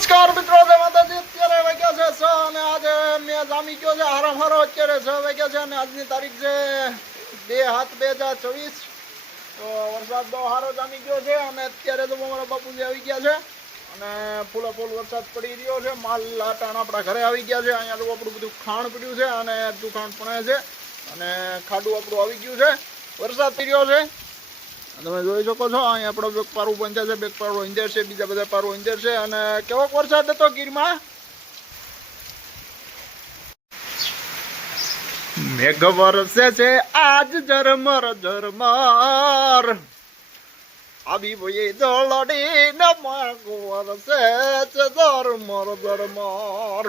નમસ્કાર મિત્રો, જય માતાજી. અત્યારે વાગ્યા છે 6 અને આજે મેં જામી ગયો છે હારો અત્યારે 6 વાગ્યા છે અને આજની તારીખ છે 2/7/2024. તો વરસાદ બહુ સારો જામી ગયો છે અને અત્યારે તો મારા બાપુજી આવી ગયા છે અને ફૂલે ફૂલ વરસાદ પડી રહ્યો છે. માલ લાટાણ આપણા ઘરે આવી ગયા છે. અહીંયા તો આપણું બધું ખાણ પડ્યું છે અને દુકાન પણ છે અને ખાડું આપણું આવી ગયું છે. વરસાદ પડી રહ્યો છે તમે જોઈ શકો છો. અહીં આપણો બેક પારું બંધ છે, બેક પારું અંદર છે, બીજા બધા પારું અંદર છે. અને કેવો વરસાદ હતો ગીરમાં, મેઘ વરસે છે આજ ઝરમર ઝરમર, આવી ભાઈ દોલડી ને માગ વરસે છે ઝરમર ઝરમર.